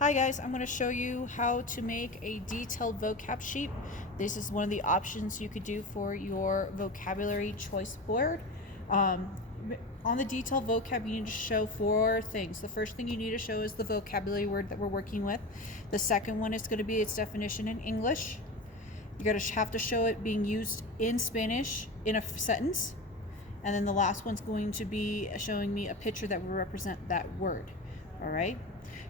Hi guys, I'm going to show you how to make a detailed vocab sheet. This is one of the options you could do for your vocabulary choice board. On the detailed vocab, you need to show four things. The first thing you need to show is the vocabulary word that we're working with. The second one is going to be its definition in English. You're going to have to show it being used in Spanish in a sentence. And then the last one's going to be showing me a picture that will represent that word. All right.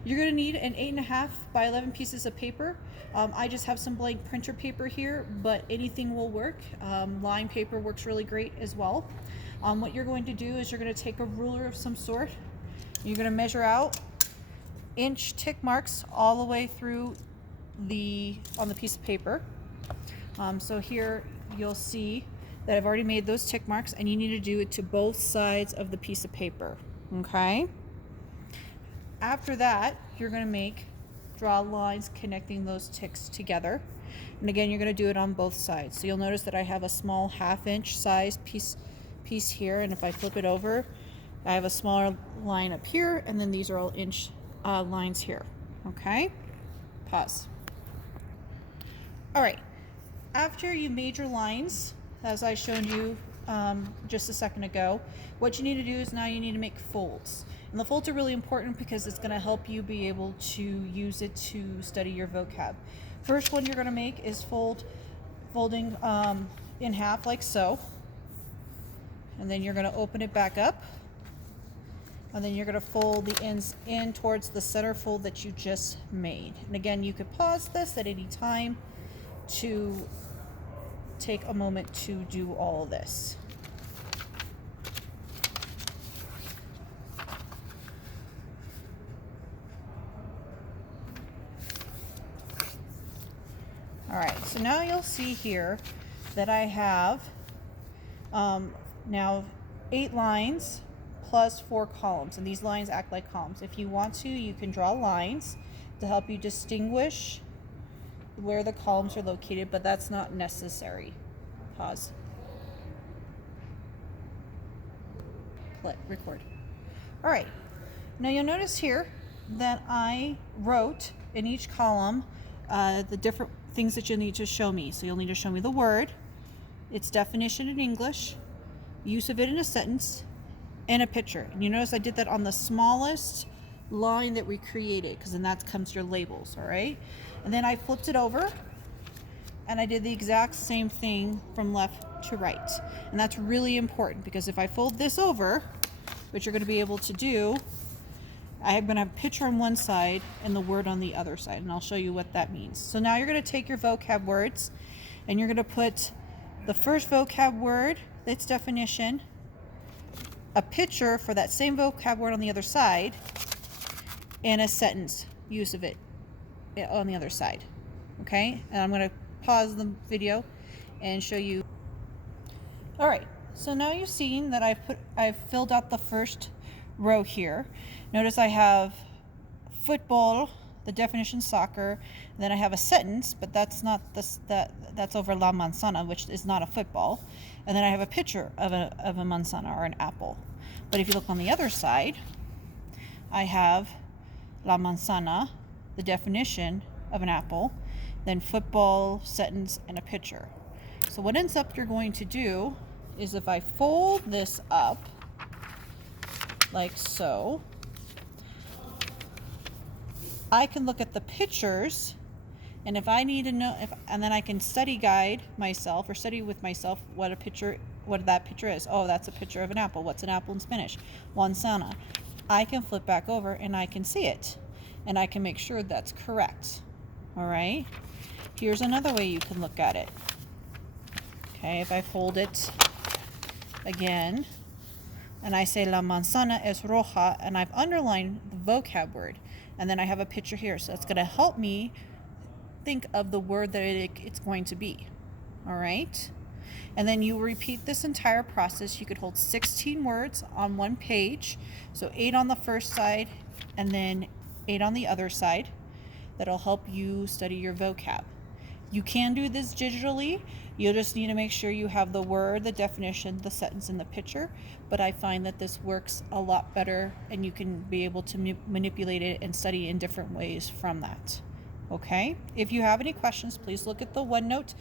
You're going to need an 8.5 by 11 pieces of paper. I just have some blank printer paper here, but anything will work. Line paper works really great as well. What you're going to do is you're going to take a ruler of some sort. You're going to measure out inch tick marks all the way through on the piece of paper. So here you'll see that I've already made those tick marks, and you need to do it to both sides of the piece of paper. Okay. After that, you're going to draw lines connecting those ticks together. And again, you're going to do it on both sides. So you'll notice that I have a small 1/2 inch size piece here, and if I flip it over, I have a smaller line up here, and then these are all inch lines here. Okay? Pause. All right. After you made your lines, as I showed you just a second ago, what you need to do is now you need to make folds. And the folds are really important because it's going to help you be able to use it to study your vocab. First one you're going to make is folding in half like so. And then you're going to open it back up. And then you're going to fold the ends in towards the center fold that you just made. And again, you could pause this at any time to take a moment to do all of this. All right, so now you'll see here that I have now 8 lines plus 4 columns, and these lines act like columns. If you want to, you can draw lines to help you distinguish where the columns are located, but that's not necessary. Pause. Record. All right, now you'll notice here that I wrote in each column the different things that you'll need to show me. So you'll need to show me the word, its definition in English, use of it in a sentence, and a picture. And you notice I did that on the smallest line that we created, because then that comes your labels. All right, and then I flipped it over and I did the exact same thing from left to right. And that's really important, because if I fold this over, which you're going to be able to do, I'm going to have a picture on one side and the word on the other side, and I'll show you what that means. So now you're going to take your vocab words and you're going to put the first vocab word, its definition, a picture for that same vocab word on the other side, and a sentence use of it on the other side. Okay, and I'm going to pause the video and show you. All right, so now you've seen that I've filled out the first row here. Notice I have football, the definition soccer, and then I have a sentence, but that's not that's over la manzana, which is not a football, and then I have a picture of a manzana, or an apple. But if you look on the other side, I have la manzana, the definition of an apple, then football, sentence, and a picture. So what ends up you're going to do is, if I fold this up like so, I can look at the pictures, and if I need to know, and then I can study guide myself, or study with myself what that picture is. Oh, that's a picture of an apple. What's an apple in Spanish? Manzana. I can flip back over and I can see it, and I can make sure that's correct. All right. Here's another way you can look at it. Okay, if I fold it again, and I say la manzana es roja, and I've underlined the vocab word, and then I have a picture here, so it's going to help me think of the word that it's going to be. All right, and then you repeat this entire process. You could hold 16 words on one page, so 8 on the first side and then 8 on the other side. That'll help you study your vocab. You can do this digitally. You'll just need to make sure you have the word, the definition, the sentence, and the picture. But I find that this works a lot better, and you can be able to manipulate it and study in different ways from that. Okay? If you have any questions, please look at the OneNote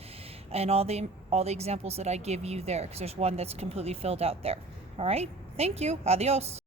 and all the examples that I give you there, because there's one that's completely filled out there. All right? Thank you. Adios.